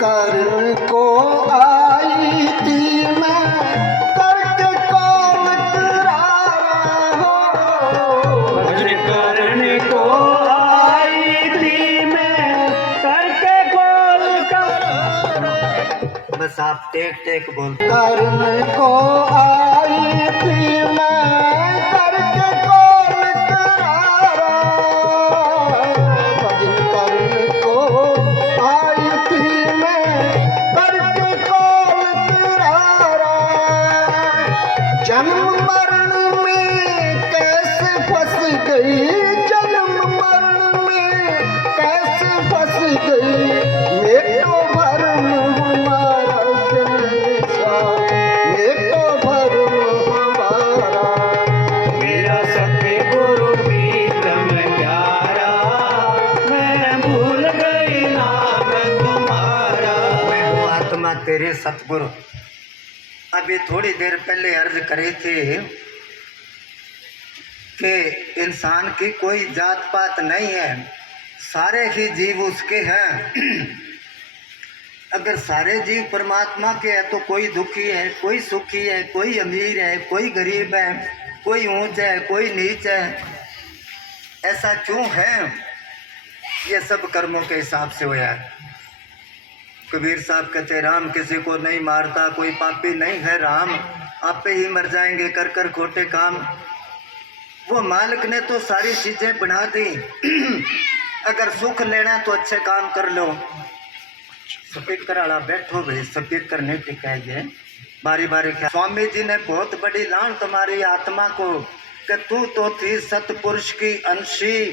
करने को आई थी मैं, करके कौन करारा हो। भजन करने को आई थी मैं, करके कौन करारा। बस आप टेक टेक बोल। करने को आई थी मैं, करके कौन करारा। भजन करने को आई थी मैं, करके कौन करारा। जन्म मरण में कैसे फंस गई, जन्म मरण में कैसे फंस गई। मेरो भरम हमारा जनेसा, मेरो भरम हमारा। मेरा सतगुरु प्रीतम प्यारा, मैं भूल गई नाम तुम्हारा। मैं हूँ आत्मा तेरे सतगुरु। अभी थोड़ी देर पहले अर्ज करी थी कि इंसान की कोई जात पात नहीं है, सारे ही जीव उसके हैं। अगर सारे जीव परमात्मा के हैं तो कोई दुखी है, कोई सुखी है, कोई अमीर है, कोई गरीब है, कोई ऊंच है, कोई नीच है। ऐसा क्यों है? ये सब कर्मों के हिसाब से हुआ है। कबीर साहब कहते राम किसी को नहीं मारता, कोई पापी नहीं है राम, आपे ही मर जाएंगे कर कर खोटे काम। वो मालिक ने तो सारी चीजें बना दी। अगर सुख लेना तो अच्छे काम कर लो। स्पीकर वाला बैठो भाई, स्पीकर नहीं टिकाइए, बारी बारी। स्वामी जी ने बहुत बड़ी लान तुम्हारी आत्मा को कि तू तो थी सतपुरुष की अंशी,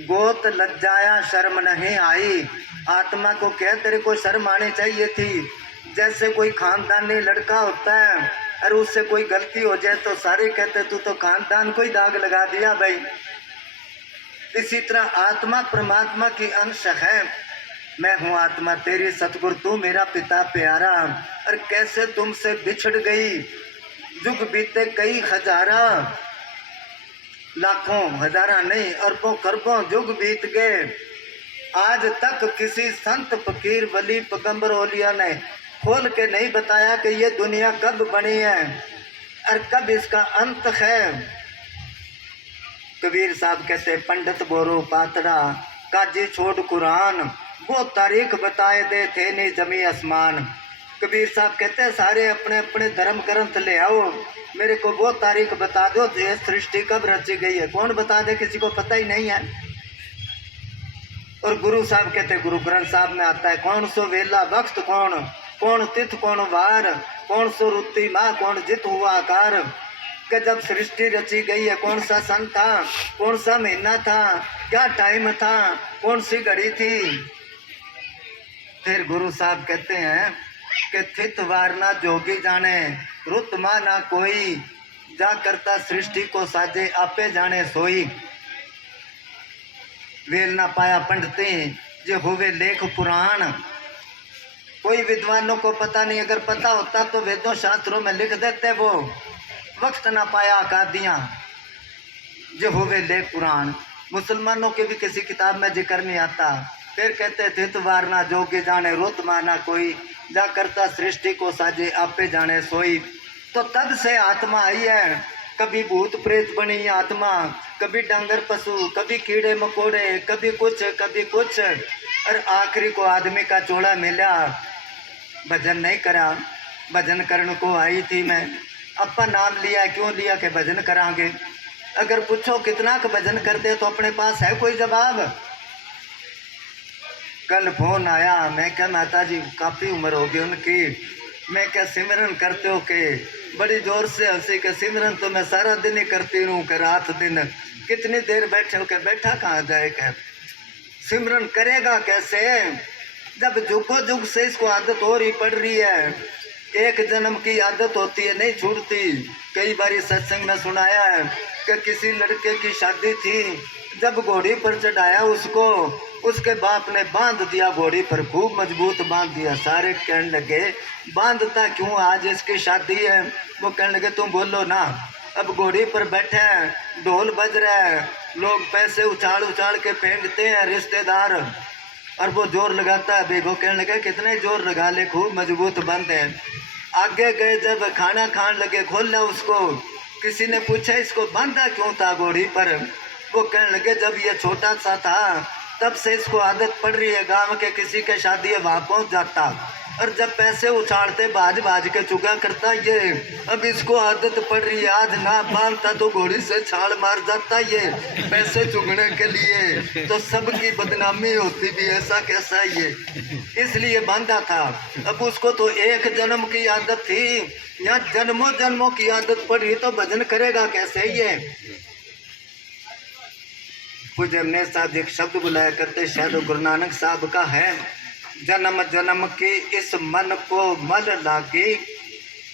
गोत लज्जाया शर्म नहीं आई। आत्मा को कह तेरे को शर्म आनी चाहिए थी। जैसे कोई खानदानी लड़का होता है और उससे कोई गलती हो जाए तो सारे कहते तू तो खानदान को ही दाग लगा दिया भाई। इसी तरह आत्मा परमात्मा की अंश है। मैं हूँ आत्मा तेरी सतगुरु, तू मेरा पिता प्यारा। और कैसे तुमसे बिछड़ गई, युग बीते कई हजारा, लाखों हजारा नहीं अरबों खरबों युग बीत गए। आज तक किसी संत फकीर वली पैगंबर औलिया ने खोल के नहीं बताया कि ये दुनिया कब बनी है और कब इसका अंत है। कबीर साहब कहते पंडित बोरो पातड़ा, काजी छोड़ कुरान, वो तारीख बताए दे थे नहीं जमी आसमान। कबीर साहब कहते हैं सारे अपने अपने धर्म ग्रंथ ले आओ, मेरे को वो तारीख बता दो ये सृष्टि कब रची गई है। कौन बता दे, किसी को पता ही नहीं है। और गुरु साहब कहते गुरु ग्रंथ साहब में आता है कौन सो वेला वक्त, कौन तिथ, कौन वार, कौन सो रुत्ती माँ, कौन जित हुआ आकार। कि जब सृष्टि रची गई है कौन सा सन था, कौन सा महीना था, क्या टाइम था, कौन सी घड़ी थी। फिर गुरु साहब कहते हैं कि थित वार ना जोगी जाने, रुत माँ ना कोई, जा करता सृष्टि को साजे आपे जाने सोई। वेल ना पाया पंडिते जे होवे लेख पुराण। कोई विद्वानों को पता नहीं, अगर पता होता तो वेदों शास्त्रों में लिख देते। वो वक्त ना पाया अकादियाँ जो होवे लेख पुराण। मुसलमानों के भी किसी किताब में जिक्र नहीं आता। फिर कहते थित वार ना जोगी जाने, रुत माना कोई, जा करता सृष्टि को साजे आपे जाने सोई। तो तब से आत्मा आई है। कभी भूत प्रेत बनी आत्मा, कभी डांगर पशु, कभी कीड़े मकोड़े, कभी कुछ कभी कुछ। और आखिरी को आदमी का चोड़ा मिला। भजन नहीं करा, भजन करने को आई थी मैं। अपना नाम लिया, क्यों लिया कि भजन करांगे। अगर पूछो कितना का भजन करते तो अपने पास है कोई जवाब। कल फोन आया, मैं क्या माता जी काफ़ी उम्र हो गई उनकी, मैं क्या सिमरन करते हो के, बड़ी जोर से हंसी के सिमरन तो मैं सारा दिन ही करती रहूँ के रात दिन। कितनी देर बैठे हो के, बैठा कहाँ जाए क्या, सिमरन करेगा कैसे जब जुगो जुग से इसको आदत हो रही पड़ रही है। एक जन्म की आदत होती है, नहीं छूटती। कई बारी सत्संग में सुनाया है कि किसी लड़के की शादी थी, जब घोड़ी पर चढ़ाया उसको, उसके बाप ने बांध दिया घोड़ी पर, खूब मजबूत बांध दिया। सारे कहने लगे बांधता क्यों, आज इसकी शादी है। वो कहने लगे तुम बोलो ना। अब घोड़ी पर बैठे हैं, ढोल बज रहा है, लोग पैसे उछाल उछाल के फेंकते हैं, रिश्तेदार और वो जोर लगाता है। बेगो कहने लगा कितने जोर लगा ले, खूब मजबूत बंद है। आगे गए जब खाना खाने लगे, खोलना उसको, किसी ने पूछा इसको बांधा क्यों था घोड़ी पर? वो कहने लगे जब ये छोटा सा था तब से इसको आदत पड़ रही है, गांव के किसी के शादी है वहाँ पहुँच जाता और जब पैसे उछाड़ते भाज भाज के चुका करता ये। अब इसको आदत पड़ रही है, आज ना बांधता तो घोड़ी से छाल मार जाता ये पैसे चुगने के लिए, तो सबकी बदनामी होती भी, ऐसा कैसा ये, इसलिए बांधा था। अब उसको तो एक जन्म की आदत थी, या जन्मों जन्मों की आदत पड़ी तो भजन करेगा कैसे ये? पूज्य अमनेर साहब जी एक शब्द बुलाया करते, शायद गुरु नानक साहब का है, जन्म जन्म की इस मन को मल लागी,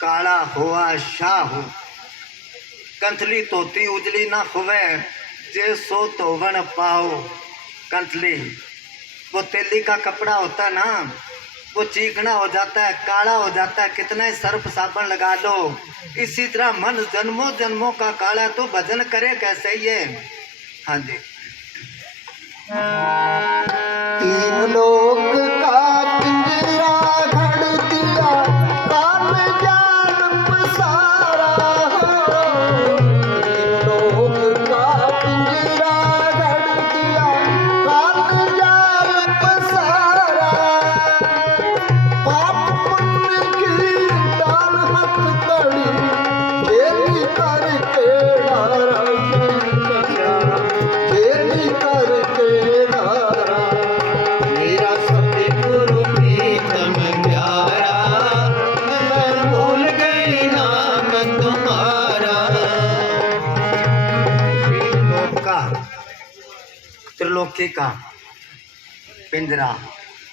काला हुआ शाह, कंथली तोती उजली ना हुए, जे सो तो वन पाओ। कंथली वो तेली का कपड़ा होता ना, वो चीकना हो जाता है, काला हो जाता है, कितना ही सर्फ साबुन लगा लो। इसी तरह मन जन्मों जन्मों का काला, तो भजन करे कैसे ये? हाँ जी। तीन लोक का पिंजरा घड़ दिया, काल जाल पसारा हो। तीन लोक का पिंजरा घड़ दिया, काल जाल पसारा। पाप पुण्य की डाल हथकड़ी, देवी करके डारा, देवी करके डारा। मेरा सतगुरु प्रीतम प्यारा, मैं भूल गई नाम तुम्हारा। त्रिलोकी का पिंजरा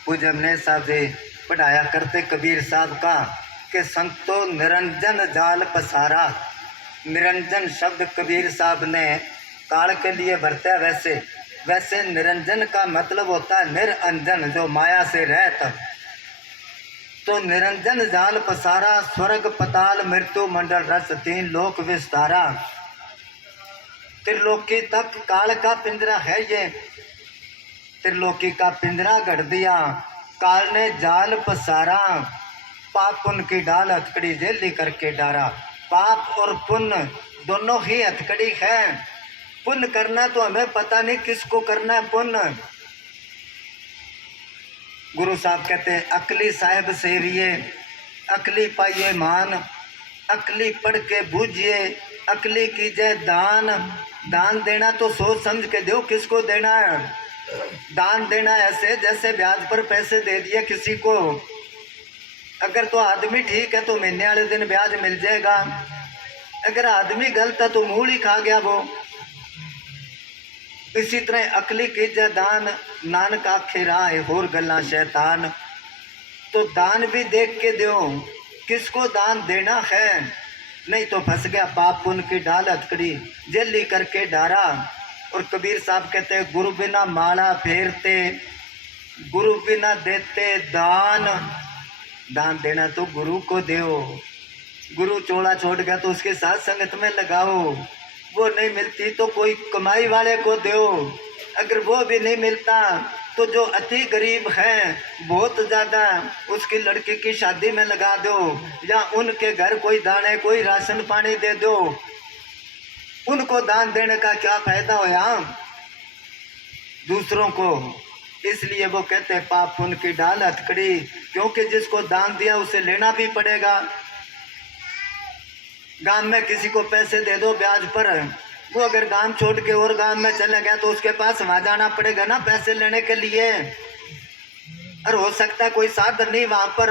पूज्य अमनेर साहब जी पढ़ाया करते कबीर साहब का कि संतो निरंजन जाल पसारा। निरंजन शब्द कबीर साहब ने काल के लिए बरता है, वैसे निरंजन का मतलब होता है निरंजन, जो माया से रहता। तो निरंजन जाल पसारा, स्वर्ग पताल मृत्यु मंडल रस, तीन लोक विस्तारा। त्रिलोकी तक काल का पिंजरा है ये। त्रिलोकी का पिंजरा गढ़ दिया, काल ने जाल पसारा। पाप पुण्य की डाल हथकड़ी जेली करके डारा। पाप और पुण्य दोनों ही हथकड़ी है। पुण्य करना तो हमें पता नहीं किसको करना है पुण्य। गुरु साहब कहते हैं अकली साहिब सेविए, अकली पाइए मान, अकली पढ़ के बूझिए, अकली कीजिए दान। दान देना तो सोच समझ के दो किसको देना है। दान देना ऐसे जैसे ब्याज पर पैसे दे दिए किसी को। अगर तो आदमी ठीक है तो महीने वाले दिन ब्याज मिल जाएगा, अगर आदमी गलत है तो मूल ही खा गया वो। इसी तरह अकली कीजिए दान, नानक आखे राह होर गल्ला शैतान। तो दान भी देख के दो किसको दान देना है, नहीं तो फंस गया पाप पुण्य की डाल हथकड़ी जेली करके डारा। और कबीर साहब कहते हैं गुरु बिना माला फेरते, गुरु बिना देते दान। दान देना तो गुरु को दो। गुरु चोला छोड़ गया तो उसके साथ संगत में लगाओ। वो नहीं मिलती तो कोई कमाई वाले को दो। अगर वो भी नहीं मिलता तो जो अति गरीब हैं बहुत ज़्यादा, उसकी लड़की की शादी में लगा दो, या उनके घर कोई दाने कोई राशन पानी दे दो। उनको दान देने का क्या फायदा होया दूसरों को। इसलिए वो कहते हैं पाप पुण्य की डाल हथकड़ी, क्योंकि जिसको दान दिया उसे लेना भी पड़ेगा। गांव में किसी को पैसे दे दो ब्याज पर, वो अगर गांव छोड़ के और गांव में चले गया तो उसके पास वहाँ जाना पड़ेगा ना पैसे लेने के लिए। और हो सकता है कोई साधन नहीं वहाँ पर,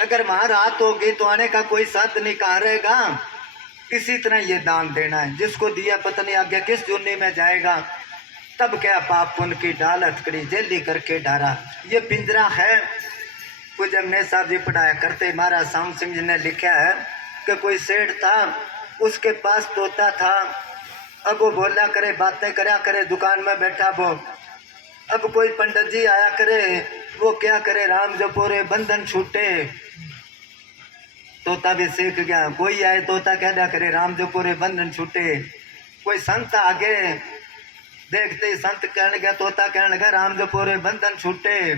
अगर वहाँ रात होगी तो आने का कोई साधन नहीं कहाँ रहेगा। इसी तरह ये दान देना है, जिसको दिया पता नहीं आगे किस जुन्नी में जाएगा। तब क्या पाप पुण्य की डाल हथकड़ी जेली करके डारा। ये पिंजरा है। पूज्य अमनेर साहब जी पढ़ाया करते, महाराज श्याम सिंह जी ने लिखा है कि कोई सेठ था, उसके पास तोता था। अब वो बोला करे बातें करा करे दुकान में बैठा वो। अब कोई पंडित जी आया करे, वो क्या करे राम जपोरे बंधन छूटे। तोता भी सीख गया, कोई आए तोता कह दिया करे राम जपोरे बंधन छूटे। कोई संत आगे देखते ही संत कहने लगा, तोता कहने लगा राम जपोरे बंधन छूटे।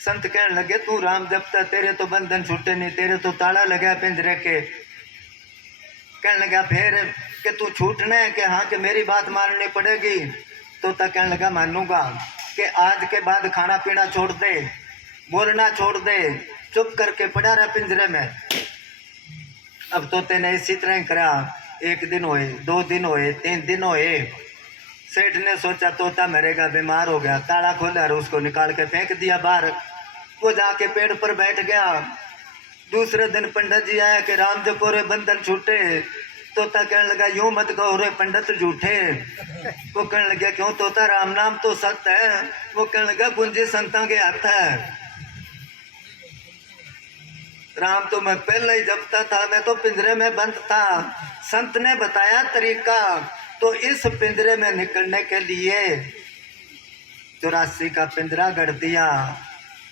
संत कहने लगे तू राम जपता तेरे तो बंधन छूटे नहीं, तेरे तो ताला लगा पिंजरे के। कहने लगा फिर कि तू छूटना है कि हाँ कि मेरी बात माननी पड़ेगी। तोता कहने लगा मानूंगा कि आज के बाद खाना पीना छोड़ दे, बोलना छोड़ दे, चुप करके पड़ा रहा पिंजरे में। अब तोते ने इसी तरह ही करा। 1 दिन हुए, 2 दिन हुए, 3 दिन हुए। सेठ ने सोचा तोता मरेगा, बीमार हो गया, ताला खोला और उसको निकाल के फेंक दिया बाहर। वो जाके पेड़ पर बैठ गया। दूसरे दिन पंडित जी आया कि राम जपोरे बंधन छूटे। तोता कहने लगा यूं मत कहो रे पंडित झूठे। वो कहने लगा क्यों तोता, राम नाम तो सत्य है। वो कहने लगा कुंजी संतां के हाथ है, राम तो मैं पहले ही जपता था, मैं तो पिंजरे में बंद था। संत ने बताया तरीका, तो इस पिंजरे में निकलने के लिए 84 का पिंजरा गढ़ दिया,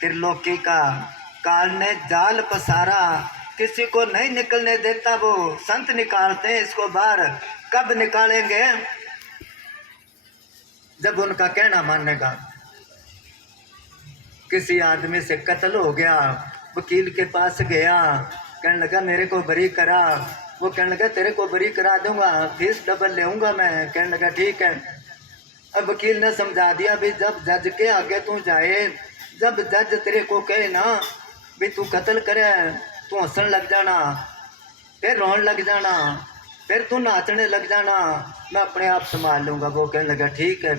त्रिलोकी का। काल ने जाल पसारा, किसी को नहीं निकलने देता, वो संत निकालते हैं इसको बाहर। कब निकालेंगे, जब उनका कहना मानेगा। किसी आदमी से कत्ल हो गया, वकील के पास गया, कहने लगा मेरे को बरी करा। वो कहने लगा तेरे को बरी करा दूंगा, फीस डबल लेऊंगा मैं। कहने लगा ठीक है। अब वकील ने समझा दिया भी जब जज के आगे तू जाए, जब जज तेरे को कहे ना भी तू कत्ल करे, तू हंसने लग जाना, फिर रोने लग जाना, फिर तू नाचने लग जाना, मैं अपने आप संभाल लूँगा। वो कहने लगा ठीक है।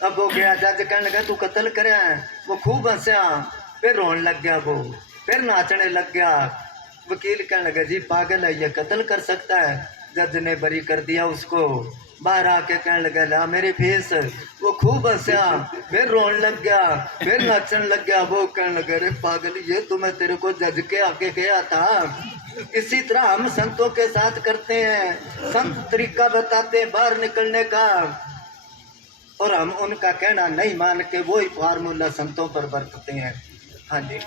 अब वो गया, जज कहने लगा तू कत्ल करे, वो खूब हंसा, फिर रोने लग गया, वो फिर नाचने लग गया। वकील कहने लगा जी पागल है, ये कत्ल कर सकता है। जज ने बरी कर दिया उसको। बाहर आके कहने लगा ला मेरी फीस। वो खूब हंसा, फिर रोने लग गया, फिर नाचने लग गया। वो कहने लगा अरे पागल, ये तो मैं तेरे को जज के आके गया था। इसी तरह हम संतों के साथ करते हैं, संत तरीका बताते हैं बाहर निकलने का, और हम उनका कहना नहीं मान के वही फार्मूला संतों पर बरतते हैं। हाँ जी।